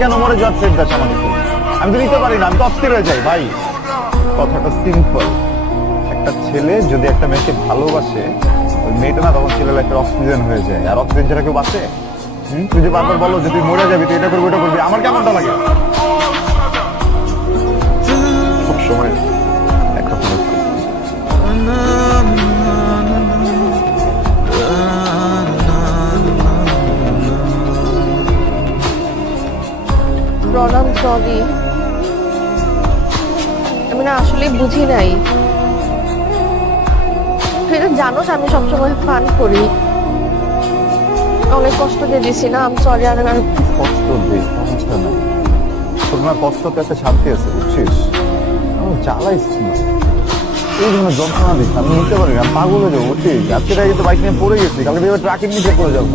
কেন মরে যাওয়ার ট্রেন দাস আমাকে? আমি তো নিতে পারি না, আমি তো অস্থির হয়ে যাই ভাই। কথাটা সিম্পল, একটা ছেলে যদি একটা মেয়েকে ভালোবাসে, ওই মেয়েটা না তখন ছেলের একটা অক্সিজেন হয়ে যায়। আর অক্সিজেন ছাড়া কেউ বাঁচে? তুই যে বারবার বলো যে তুই মরে যাবি, তুই এটা করবি ওটা করবি, আমার কেমনটা লাগে? সবসময় একটা প্রণাম, সরি, আমি না আসলে বুঝি নাই। তুই তো জানোস আমি সবসময় ফান করি, অনেক কষ্ট দিয়ে দিছি না, আমি সরি। আর কষ্ট দিই, সমস্যা নাই। তোর না কষ্ট তো একটা শান্তি আছে, বুঝছিস? জ্বালাইস না, এই জন্য যন্ত্রণা দিস, আমি নিতে পারি না, পাগল হয়ে যাবো, বুঝছিস? আজকে তো বাইক নিয়ে পড়ে গেছি, কালকে ট্রাকের নিচে পড়ে যাবো।